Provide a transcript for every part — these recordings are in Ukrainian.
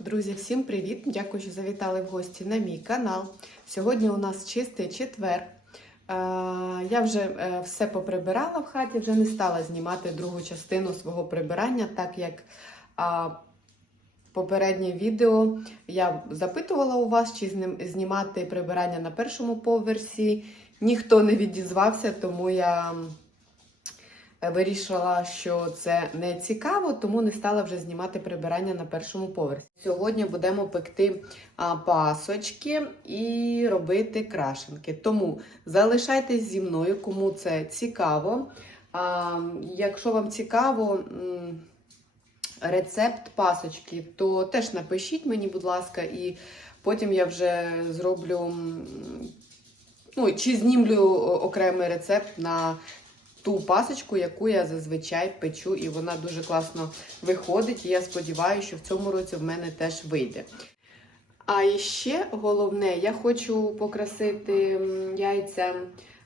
Друзі, всім привіт! Дякую, що завітали в гості на мій канал. Сьогодні у нас чистий четвер. Е, Я вже е, все поприбирала в хаті, вже не стала знімати другу частину свого прибирання, так як попереднє відео я запитувала у вас, чи знімати прибирання на першому поверсі. Ніхто не відізвався, тому я вирішила, що це не цікаво, тому не стала вже знімати прибирання на першому поверсі. Сьогодні будемо пекти пасочки і робити крашенки. Тому залишайтесь зі мною, кому це цікаво. Якщо вам цікаво рецепт пасочки, то теж напишіть мені, будь ласка, і потім я вже зроблю. Ну, чи знімлю окремий рецепт на ту пасочку, яку я зазвичай печу, і вона дуже класно виходить. І я сподіваюся, що в цьому році в мене теж вийде. А ще головне, я хочу покрасити яйця.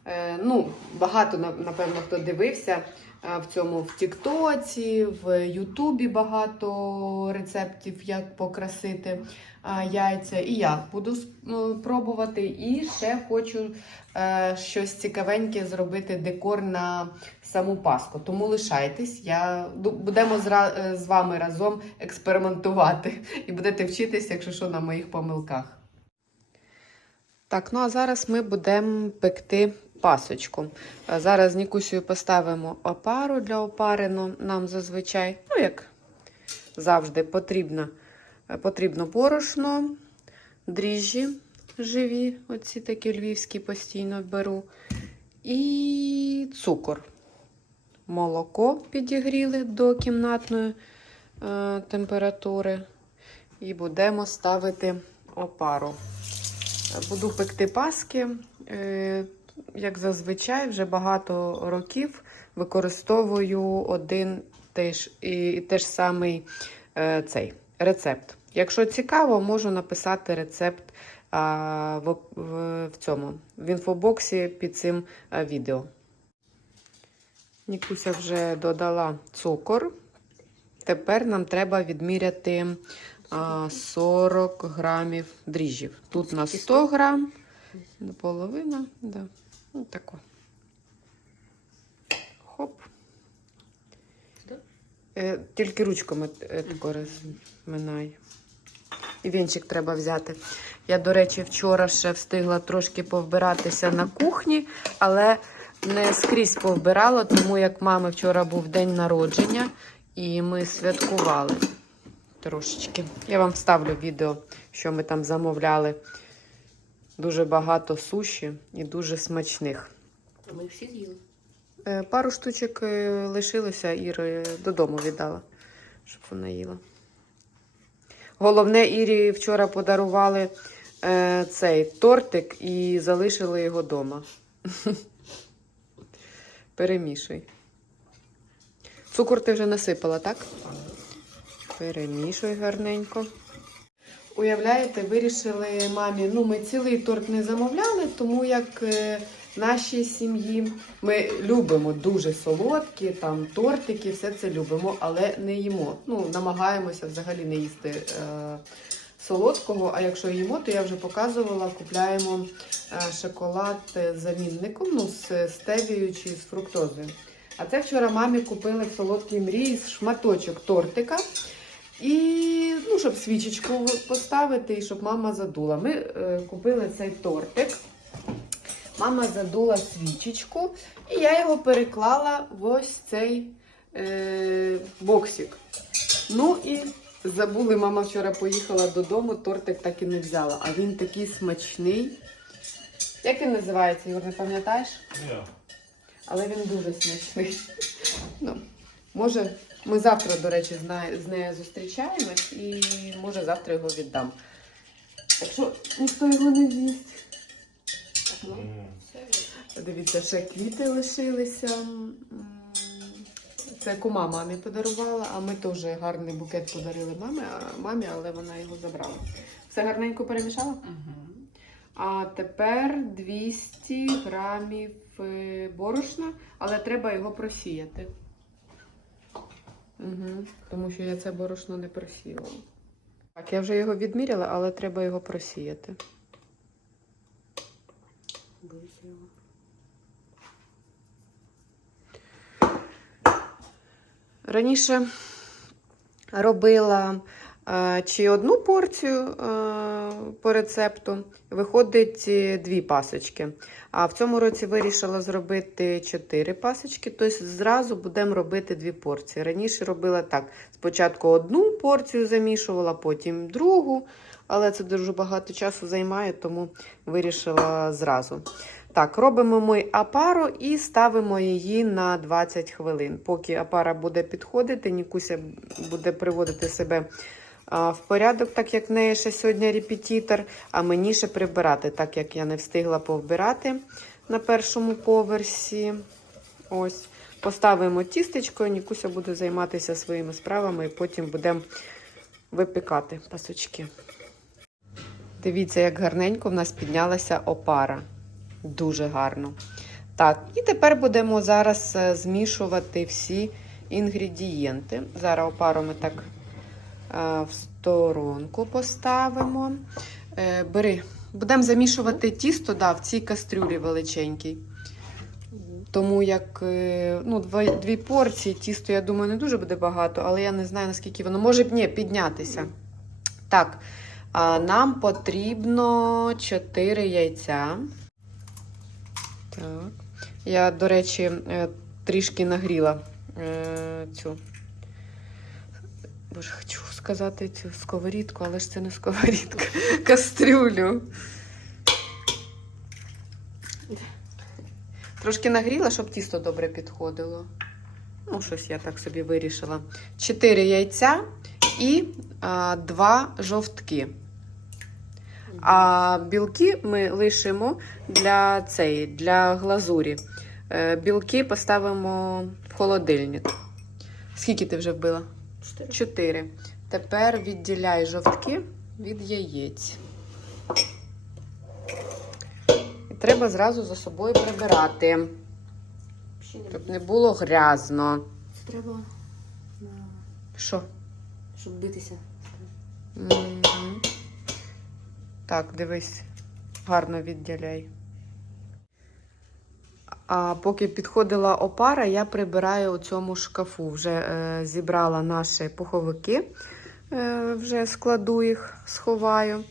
е, Ну, багато, напевно, хто дивився в цьому в Тіктоці, в Ютубі багато рецептів, як покрасити яйця. І я буду ну, пробувати. І ще хочу е, щось цікавеньке зробити декор на саму Пасху. Тому лишайтесь, я будемо е, з вами разом експериментувати і будете вчитися, якщо що, на моїх помилках. Так, ну а зараз ми будемо пекти пасочку. Е, Зараз з Нікусею поставимо опару для опарину. Нам зазвичай, ну як завжди, потрібно, е, потрібно борошно, дріжджі живі, оці такі львівські постійно беру. І цукор. Молоко підігріли до кімнатної е, температури. І будемо ставити опару. Буду пекти паски. Е, Як зазвичай, вже багато років використовую один теж, і теж самий е, цей рецепт. Якщо цікаво, можу написати рецепт а, в, в, в цьому в інфобоксі під цим а, відео. Нікуся вже додала цукор. Тепер нам треба відміряти а, 40 грамів дріжджів. Тут на 100 грам, половина, да. Ну, тако. Хоп. Е, тільки ручками е, тако розминай. І вінчик треба взяти. Я, до речі, вчора ще встигла трошки повбиратися на кухні, але не скрізь повбирала, тому як мами вчора був день народження, і ми святкували трошечки. Я вам вставлю відео, що ми там замовляли. Дуже багато суші і дуже смачних. Ми всі з'їли. Е, Пару штучок е, лишилося, Іри додому віддала, щоб вона їла. Головне, Ірі вчора подарували е, цей тортик і залишили його вдома. Перемішуй. Цукор ти вже насипала, так? Перемішуй гарненько. Уявляєте, вирішили мамі, ну ми цілий торт не замовляли, тому як е, нашій сім'ї ми любимо дуже солодкі, там тортики, все це любимо, але не їмо. Ну, намагаємося взагалі не їсти е, солодкого. А якщо їмо, то я вже показувала, купляємо е, шоколад з замінником, ну, з стевією чи з фруктозою. А це вчора мамі купили в солодкій мрії шматочок тортика. І ну, щоб свічечку поставити, і щоб мама задула. Ми е, купили цей тортик. Мама задула свічечку, і я його переклала в ось цей е, боксик. Ну і забули, мама вчора поїхала додому, тортик так і не взяла. А він такий смачний. Як він називається, Юр, не пам'ятаєш? Але він дуже смачний. Ну, може, ми завтра, до речі, з нею, зустрічаємось і може завтра його віддам. Якщо ніхто його не з'їсть. Ну, Дивіться, ще квіти лишилися. Це кума мамі подарувала, а ми теж гарний букет подарили мамі, мамі, але вона його забрала. Все гарненько перемішала? А тепер 200 грамів е, борошна, але треба його просіяти. Угу. Тому що я це борошно не просіяла. Так, я вже його відміряла, але треба його просіяти. Раніше робила чи одну порцію е, по рецепту, виходить е, дві пасочки. А в цьому році вирішила зробити чотири пасочки, тобто зразу будемо робити дві порції. Раніше робила так: спочатку одну порцію замішувала, потім другу, але це дуже багато часу займає, тому вирішила зразу. Так, робимо ми апару і ставимо її на 20 хвилин. Поки апара буде підходити, Нікуся буде приводити себе в порядок, так як в неї ще сьогодні репетитор, а мені ще прибирати, так як я не встигла повбирати на першому поверсі. Ось. Поставимо тістечко, Нікуся буде займатися своїми справами і потім будемо випікати пасочки. Дивіться, як гарненько в нас піднялася опара. Дуже гарно. Так, і тепер будемо зараз е, змішувати всі інгредієнти. Зараз опару ми так в сторонку поставимо. Е, Бери, будемо замішувати тісто да, в цій кастрюлі величенькій. Тому як е, ну, дві, порції, тісто, я думаю, не дуже буде багато, але я не знаю, наскільки воно може б ні, піднятися. Так, нам потрібно 4 яйця. Так. Я, до речі, е, трішки нагріла е, цю. Боже, хочу сказати цю сковорідку, але ж це не сковорідка, кастрюлю. Трошки нагріла, щоб тісто добре підходило. Ну, щось я так собі вирішила. Чотири яйця і а, два жовтки. А білки ми лишимо для цієї, для глазурі. Е, Білки поставимо в холодильник. Скільки ти вже вбила? Чотири. Чотири. Тепер відділяй жовтки від яєць. І треба зразу за собою прибирати, щоб не було грязно. Треба. Що? щоб битися. Мгм. Так, дивись, гарно відділяй. А поки підходила опара, я прибираю у цьому шкафу. Вже е, зібрала наші пуховики, е, вже складу їх, сховаю.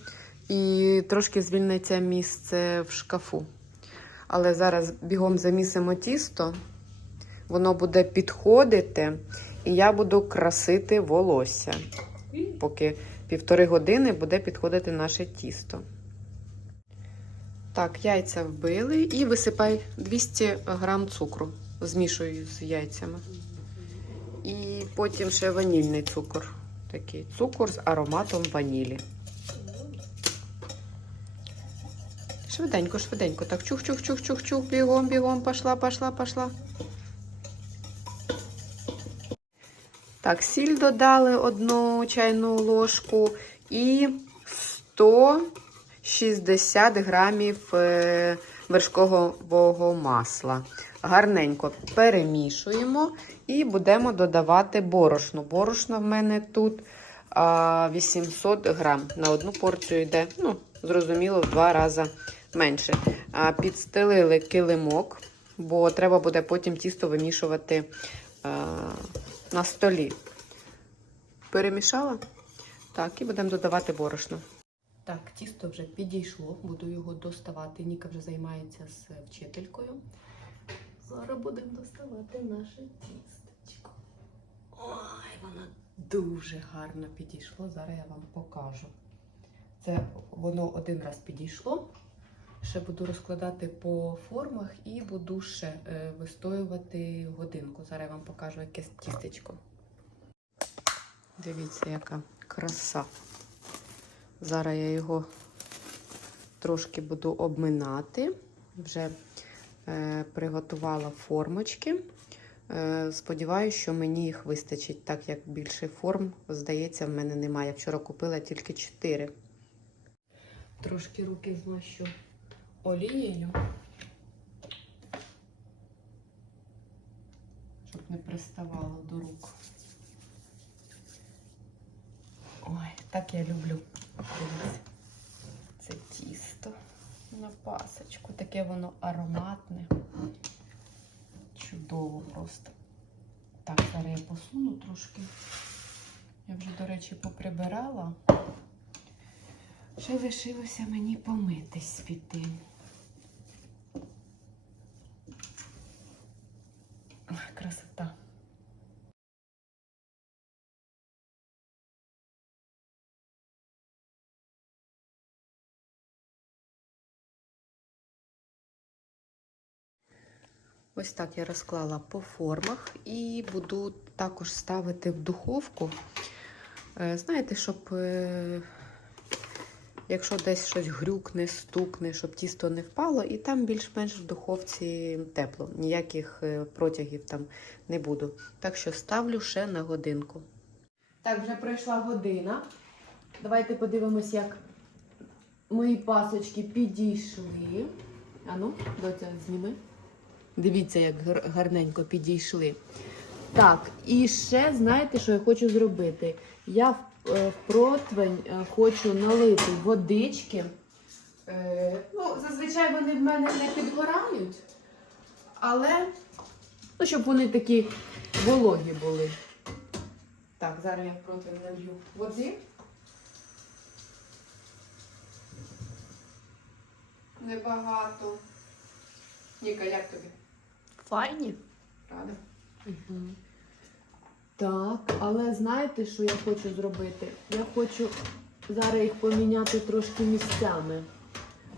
І трошки звільниться місце в шкафу. Але зараз бігом замісимо тісто, воно буде підходити, і я буду красити волосся поки півтори години буде підходити наше тісто. Так, яйця вбили і висипай 200 грам цукру. Змішую з яйцями. І потім ще ванільний цукор. Такий цукор з ароматом ванілі. Швиденько, швиденько. Так, чух-чух-чух-чух-чух, бігом, бігом, пошла, пошла, пошла. Так, сіль додали одну чайну ложку і 160 грамів е, вершкового масла. Гарненько перемішуємо і будемо додавати борошно. Борошно в мене тут 800 грам. На одну порцію йде, ну, зрозуміло, в два рази менше. Підстелили килимок, бо треба буде потім тісто вимішувати на столі. Перемішала. Так, і будемо додавати борошно. Так, тісто вже підійшло, буду його доставати. Ніка вже займається з вчителькою. Зараз будемо доставати наше тістечко. Ой, воно дуже гарно підійшло. Зараз я вам покажу. Це воно один раз підійшло. Ще буду розкладати по формах і буду ще е, вистоювати годинку. Зараз я вам покажу якесь тістечко. Дивіться, яка краса. Зараз я його трошки буду обминати. Вже е, приготувала формочки. Е, сподіваюся, що мені їх вистачить, так як більше форм, здається, в мене немає. Я вчора купила тільки 4. Трошки руки змащу олією, щоб не приставало до рук. Ой, так я люблю. Це тісто на пасочку. Таке воно ароматне. Чудово просто. Так, зараз я посуну трошки. Я вже, до речі, поприбирала. Ще лишилося мені помитись піти. Ой, красота. Ось так я розклала по формах і буду також ставити в духовку. Е, Знаєте, щоб е, якщо десь щось грюкне, стукне, щоб тісто не впало, і там більш-менш в духовці тепло. Ніяких е, протягів там не буду. Так що ставлю ще на годинку. Так, вже пройшла година. Давайте подивимось, як мої пасочки підійшли. Ану, доця, зніми. Дивіться, як гарненько підійшли. Так, і ще знаєте, що я хочу зробити? Я в, е, противень е, хочу налити водички. Е, ну, зазвичай вони в мене не підгорають, але ну, щоб вони такі вологі були. Так, зараз я в противень налью води. Небагато. Ніка, як тобі? Файні. Рада? Так, але знаєте, що я хочу зробити? Я хочу зараз їх поміняти трошки місцями.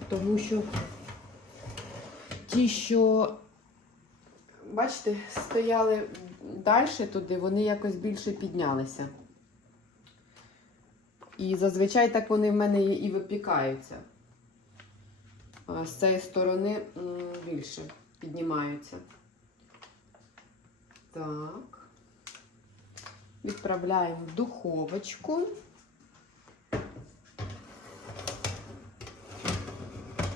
Тому що ті, що, бачите, стояли далі туди, вони якось більше піднялися. І зазвичай так вони в мене і випікаються. А з цієї сторони більше піднімаються. Так. Відправляємо в духовочку.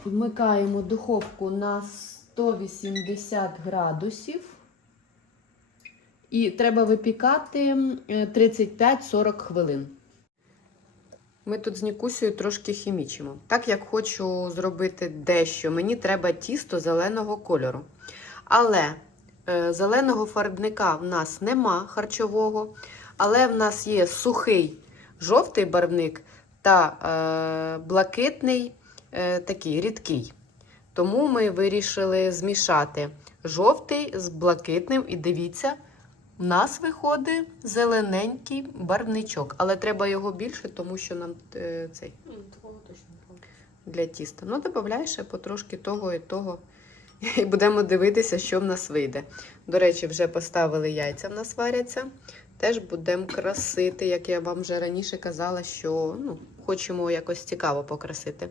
Вмикаємо духовку на 180 градусів. І треба випікати е, 35-40 хвилин. Ми тут з Нікусею трошки хімічимо. Так як хочу зробити дещо, мені треба тісто зеленого кольору. Але е, зеленого фарбника в нас нема харчового, але в нас є сухий жовтий барвник та е, блакитний е, такий рідкий. Тому ми вирішили змішати жовтий з блакитним. І дивіться, у нас виходить зелененький барвничок. Але треба його більше, тому що нам е, цей для тіста. Ну, додай ще потрошки того і того. І будемо дивитися, що в нас вийде. До речі, вже поставили яйця в нас варяться. Теж будемо красити, як я вам вже раніше казала, що ну, хочемо якось цікаво покрасити.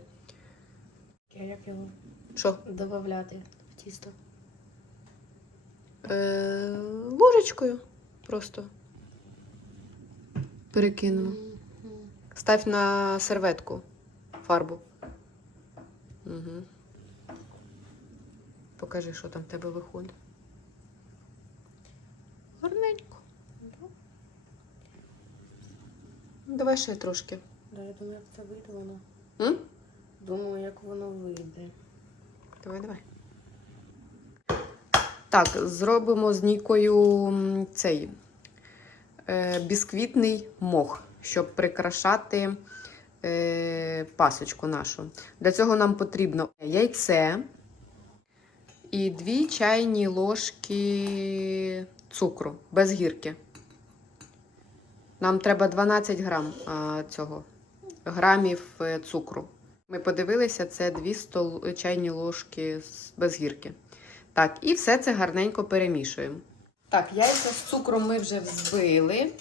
А як його Що? додати в тісто? Е, ложечкою просто перекинемо. Мгм. Став на серветку фарбу. Угу. Покажи, що там в тебе виходить. Гарненько. Ну, Давай ще трошки. Да, я думаю, як це вийде воно. М? Думаю, як воно вийде. Давай, давай. Так, зробимо з Нікою м, цей е, бісквітний мох, щоб прикрашати е, пасочку нашу. Для цього нам потрібно яйце і дві чайні ложки цукру без гірки. Нам треба 12 грам цього грамів е, цукру. Ми подивилися, це 2 стол... чайні ложки без гірки. Так, і все це гарненько перемішуємо. Так, яйця з цукром ми вже взбили.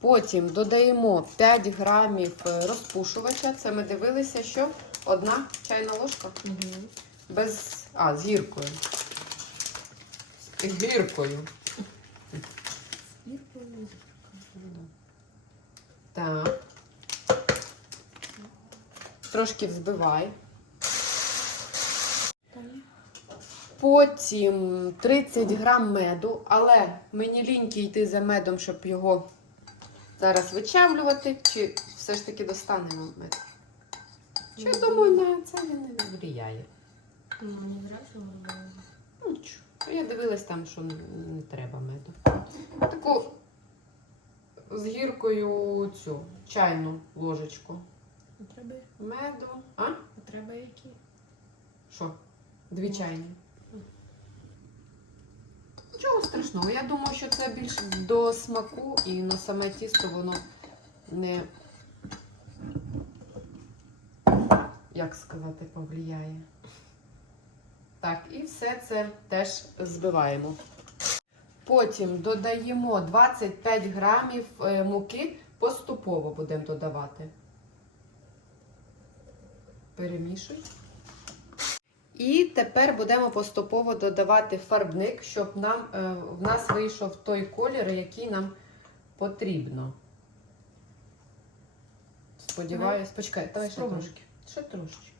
Потім додаємо 5 грамів е, розпушувача. Це ми дивилися, що одна чайна ложка Угу. Без. А, з гіркою. З гіркою. Так. Трошки взбивай. Потім 30 грам меду, але мені ліньки йти за медом, щоб його зараз вичавлювати, чи все ж таки достанемо мед. Чи я думаю, на це він не впливає. Ну, не що ми. Ну, нічого. Я дивилась там, що не, треба меду. Таку з гіркою цю чайну ложечку. Потреби, Меду. А? потреби які? Що? Дві чайні. Нічого страшного. Я думаю, що це більше до смаку і на саме тісто воно не. Як сказати, повлияє. Так, і все це теж збиваємо. Потім додаємо 25 грамів е, муки, поступово будемо додавати. Перемішуй. І тепер будемо поступово додавати фарбник, щоб нам, е, в нас вийшов той колір, який нам потрібно. Сподіваюсь, почекай, давай ще трошки. Ще трошечки.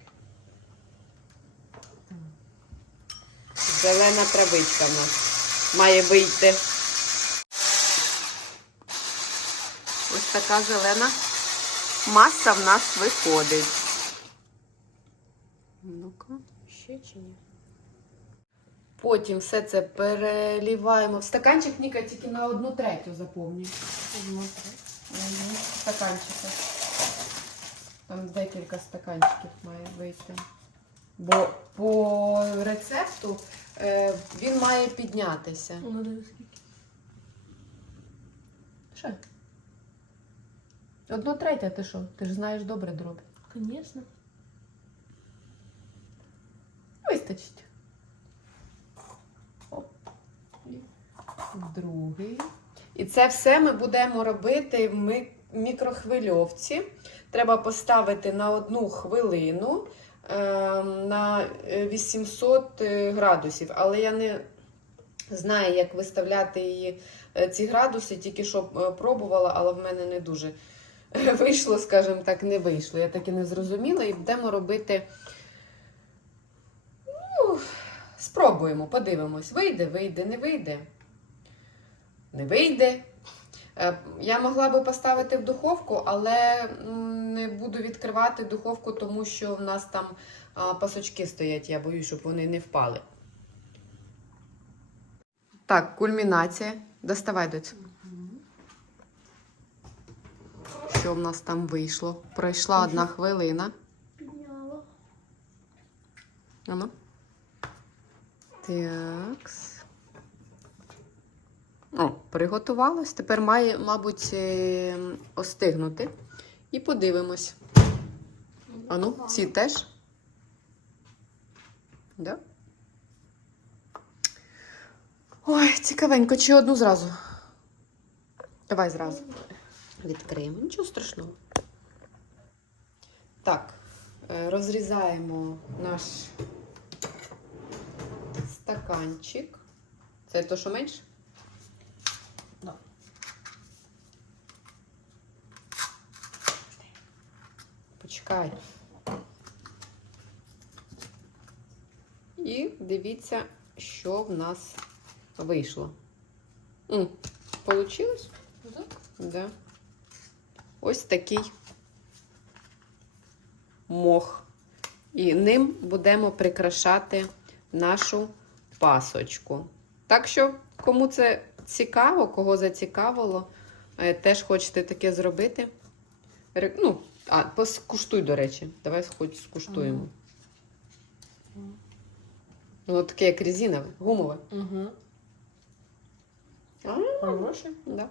Зелена травичка в нас має вийти. Ось така зелена маса в нас виходить. Ну-ка. Ще чи ні? Потім все це переліваємо. В стаканчик Ніка тільки на одну третю заповнюй. Стаканчики. Там декілька стаканчиків має вийти. Бо по рецепту е, він має піднятися. Ну, диви скільки. Що? Одну третя ти що? Ти ж знаєш добре дробь. Звісно. Вистачить. Оп. Другий. І це все ми будемо робити в мікрохвильовці. Треба поставити на одну хвилину на е, 800 градусів. Але я не знаю, як виставляти її е, ці градуси, тільки що е, пробувала, але в мене не дуже е, вийшло, скажімо так, не вийшло. Я так і не зрозуміла. І будемо робити. Ну, спробуємо, подивимось. Вийде, вийде, не вийде. Не вийде. Е, Я могла би поставити в духовку, але не буду відкривати духовку, тому що в нас там пасочки стоять. Я боюсь, щоб вони не впали. Так, кульмінація. Доставай до цього. Що в нас там вийшло? Пройшла одна хвилина. Підняла. Ану. Приготувалось. Тепер має, мабуть, е, остигнути. І подивимось. Ану, ці теж. Да? Ой, цікавенько, чи одну зразу? Давай зразу. Відкриємо. Нічого страшного. Так, е, розрізаємо наш стаканчик. Це то, що менше? Почекай. І дивіться, що в нас вийшло. М, Получилось? Так? Да. Ось такий мох. І ним будемо прикрашати нашу пасочку. Так що, кому це цікаво, кого зацікавило, е, теж хочете таке зробити. Ну, а, поскуштуй, до речі. Давай хоч скуштуємо. Воно таке, як резинове, гумове. Угу. А, Хороше. Да.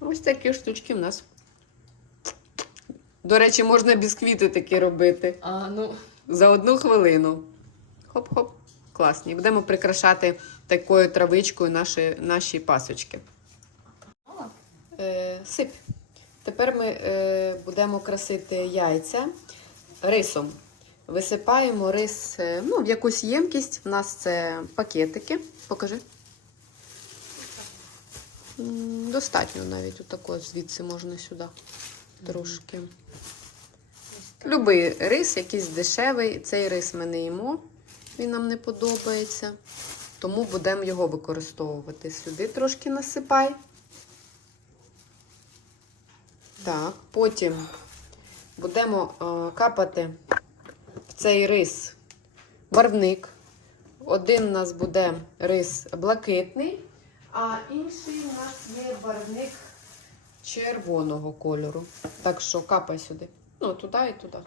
Ось такі штучки в нас. До речі, можна бісквіти такі робити А, ну. за одну хвилину. Хоп-хоп. Класні. Будемо прикрашати такою травичкою наші, наші пасочки. Е, сип. Тепер ми е, будемо красити яйця рисом. Висипаємо рис е, ну, в якусь ємкість. У нас це пакетики. Покажи. Достатньо навіть отако звідси можна сюди трошки. Любий рис, якийсь дешевий. Цей рис ми не їмо, він нам не подобається. Тому будемо його використовувати. Сюди трошки насипай. Так, потім будемо е, капати в цей рис барвник. Один у нас буде рис блакитний, а інший у нас є барвник червоного кольору. Так що капай сюди. Ну, туди і туди.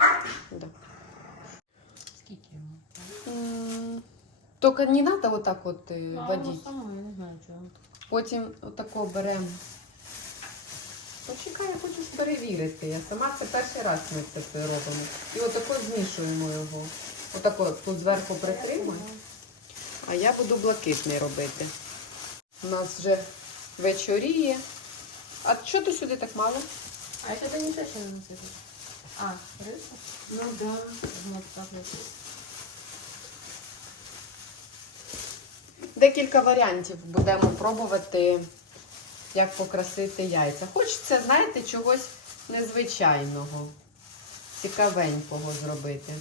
Да. Скільки йому? Тільки не треба отак от е, водити. ну, чого. Потім отако беремо. Почекай, я хочу ж перевірити. Я сама це перший раз ми це, це робимо. І отако змішуємо його. Отако тут зверху притримуємо. А я буду блакитний робити. У нас вже вечоріє. А що ти сюди так мало? А я сюди нічого ще не насипаю. А, рису? Ну. Да. Так. Декілька варіантів будемо пробувати, як покрасити яйця. Хочеться, знаєте, чогось незвичайного, цікавенького зробити.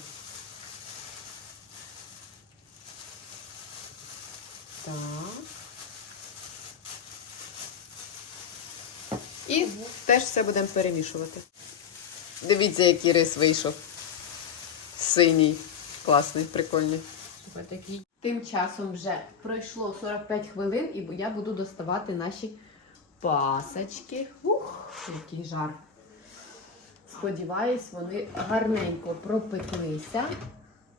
Так. І теж все будемо перемішувати. Дивіться, який рис вийшов. Синій. Класний, прикольний. Тим часом вже пройшло 45 хвилин, і я буду доставати наші пасочки. Ух, який жар. Сподіваюсь, вони гарненько пропеклися.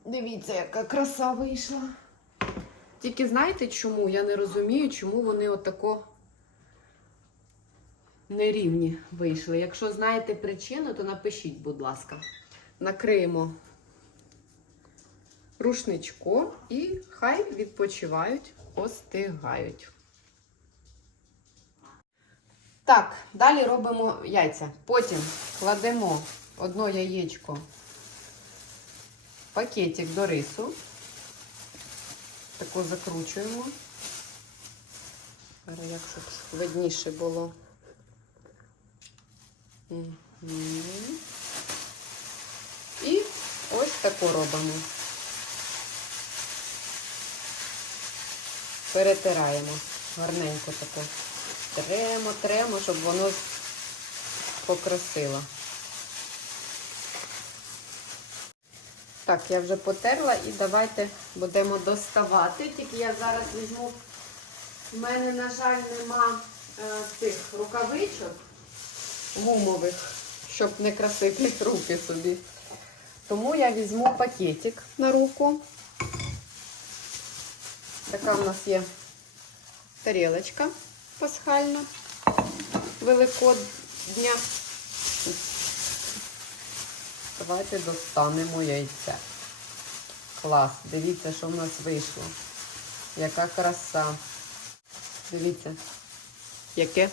Дивіться, яка краса вийшла. Тільки знаєте чому? Я не розумію, чому вони отако нерівні вийшли. Якщо знаєте причину, то напишіть, будь ласка. Накриємо рушничко і хай відпочивають, остигають. Так, далі робимо яйця. Потім кладемо одно яєчко в пакетик до рису. Тако закручуємо. Як щоб видніше було. І ось таку робимо. перетираємо гарненько тако. Тремо, тремо, щоб воно покрасило. Так, я вже потерла і давайте будемо доставати. Тільки я зараз візьму. У мене, на жаль, нема е, цих рукавичок гумових, щоб не красити руки собі. Тому я візьму пакетик на руку. Така в нас є тарілочка пасхальна Великодня. Давайте достанемо яйця. Клас, дивіться, що в нас вийшло. Яка краса. Дивіться, яке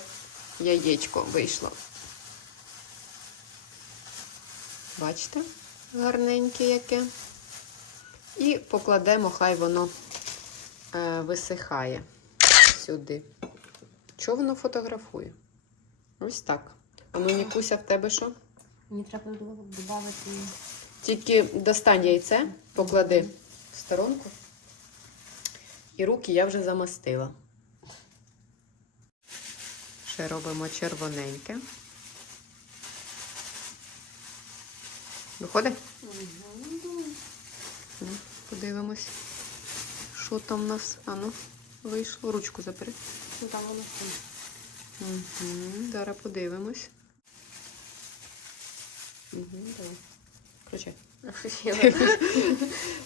яєчко вийшло. Бачите? Гарненьке яке. І покладемо, хай воно е, висихає сюди. Чого воно фотографує? Ось так. А ну, Нікуся, в тебе що? Мені треба додати. Тільки достань яйце, поклади в сторонку. І руки я вже замастила. Ще робимо червоненьке. Виходить? Ну, подивимось, що там у нас. А ну, вийшло. Ручку забери. Ну там воно все. Угу, зараз подивимось. Угу, давай. Включай.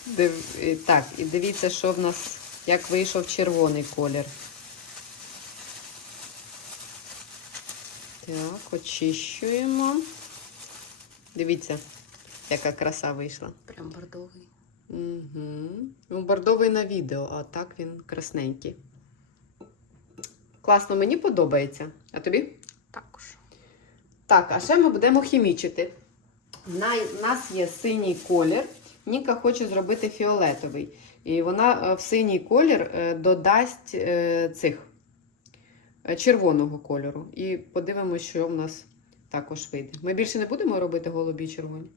Див... Так, і дивіться, що в нас, як вийшов червоний колір. Так, очищуємо. Дивіться, яка краса вийшла. Прям бордовий. Угу. Бордовий на відео, а так він красненький. Класно, мені подобається. А тобі? Також. Так, а ще ми будемо хімічити. У нас є синій колір. Ніка хоче зробити фіолетовий. І вона е, в синій колір е, додасть е, цих червоного кольору. І подивимося, що в нас також вийде. Ми більше не будемо робити голубі червоні.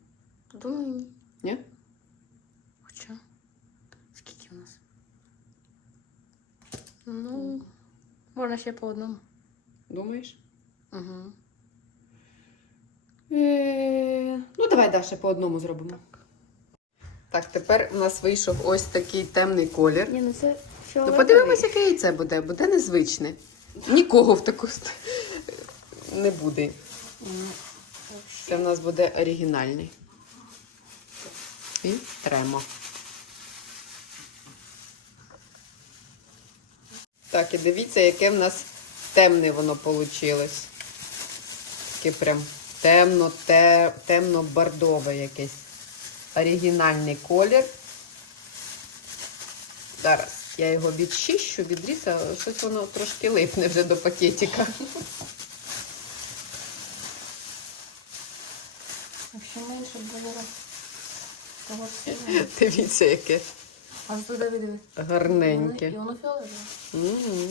Думаю, ні. Ні? Хоча. Скільки у нас? Ну, можна ще по одному. Думаєш? Угу. Е, Ну, давай Даша по одному зробимо. Так, тепер у нас вийшов ось такий темний колір. Ні, ну це що. Ну, подивимось, яке яйце буде. Буде незвичне. Нікого в таку не буде. Це в нас буде оригінальний. І тремо. Так, і дивіться, яке в нас темне воно вийшло. Таке прям темно, те, темно-бордове якесь. Оригінальний колір. Зараз я його відчищу, відрізу, а щось воно трошки липне вже до пакетика. Якщо щоб було того. Дивіться, яке А туди видиви. гарненьке. І воно фіолетове. Мгм.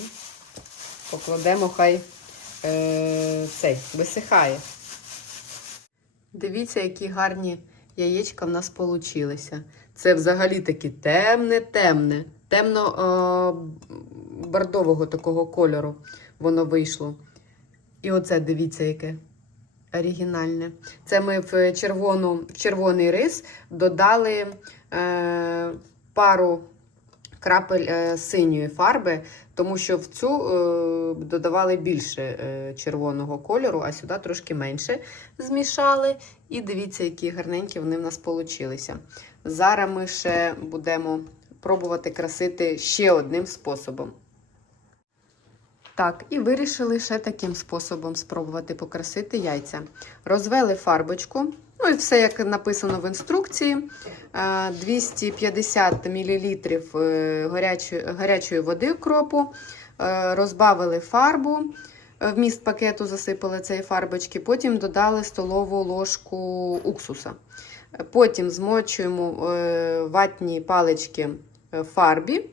Покладемо, хай е, цей висихає. Дивіться, які гарні яєчка в нас получилися. Це взагалі таке темне-темне, темно-бордового такого кольору воно вийшло. І оце дивіться, яке оригінальне. Це ми в, червону, в червоний рис додали е, пару крапель е, синьої фарби, тому що в цю е, додавали більше е, червоного кольору, а сюди трошки менше змішали. І дивіться, які гарненькі вони в нас получилися. Зараз ми ще будемо пробувати красити ще одним способом. Так, і вирішили ще таким способом спробувати покрасити яйця. Розвели фарбочку. Ну і все, як написано в інструкції. Е, 250 мл гарячої, гарячої води кропу, е, розбавили фарбу, е, вміст пакету засипали цієї фарбочки, потім додали столову ложку уксуса. Е, Потім змочуємо е, ватні палички в фарбі,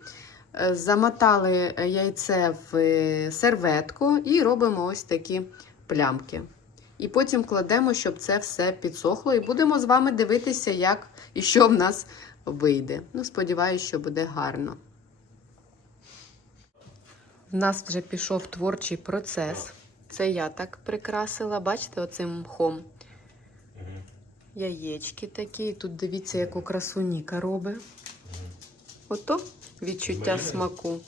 е, замотали яйце в е, серветку і робимо ось такі плямки. І потім кладемо, щоб це все підсохло, і будемо з вами дивитися, як і що в нас вийде. Ну, сподіваюся, що буде гарно. В нас вже пішов творчий процес. Це я так прикрасила, бачите, оцим мхом. Яєчки такі. Тут дивіться, яку красу Ніка робить. Ото відчуття смаку.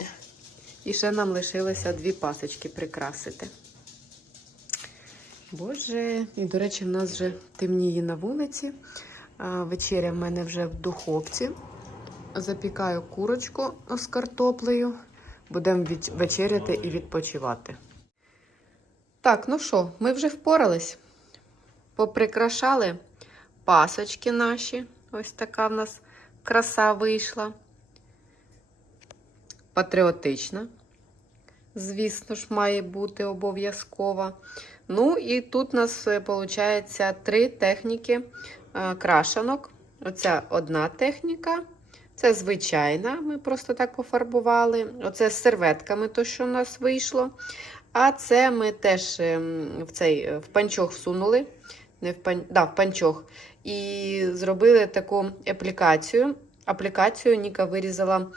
І ще нам лишилося дві пасочки прикрасити. Боже, і до речі, в нас вже темніє на вулиці. Вечеря в мене вже в духовці. Запікаю курочку з картоплею. Будемо вечеряти і відпочивати. Так, ну що, ми вже впорались. Поприкрашали пасочки наші. Ось така в нас краса вийшла. Патріотична. Звісно ж, має бути обов'язкова. Ну, і тут у нас виходить три техніки е, крашанок. Оця одна техніка. Це звичайна, ми просто так пофарбували. Оце з серветками, то, що у нас вийшло. А це ми теж ем, в цей е, в панчох всунули. Не в, пан... да, в панчох. І зробили таку аплікацію. Аплікацію Ніка вирізала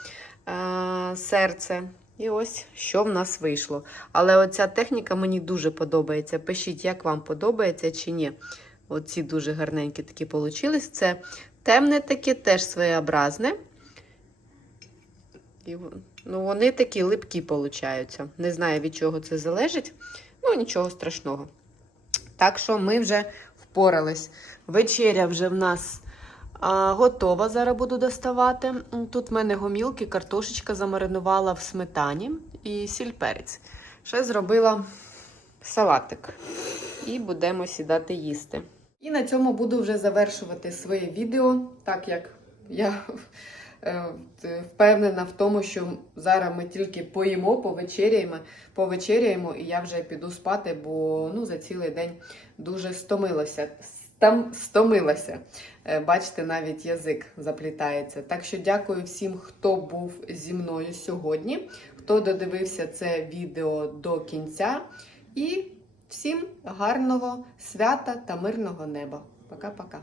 е, серце. І ось що в нас вийшло. Але оця техніка мені дуже подобається. Пишіть, як вам подобається чи ні. Оці дуже гарненькі такі получились. Це темне таке, теж своєобразне. І, ну, вони такі липкі получаються. Не знаю, від чого це залежить. Ну, нічого страшного. Так що ми вже впорались. Вечеря вже в нас готова. Зараз буду доставати. Тут в мене гомілки, картошечка замаринувала в сметані і сіль перець. Ще зробила салатик. І будемо сідати їсти. І на цьому буду вже завершувати своє відео, так як я е, впевнена в тому, що зараз ми тільки поїмо, повечеряємо, повечеряємо, і я вже піду спати, бо ну, за цілий день дуже стомилася. Там стомилася. Е, Бачите, навіть язик заплітається. Так що дякую всім, хто був зі мною сьогодні, хто додивився це відео до кінця. І всім гарного свята та мирного неба. Пока-пока.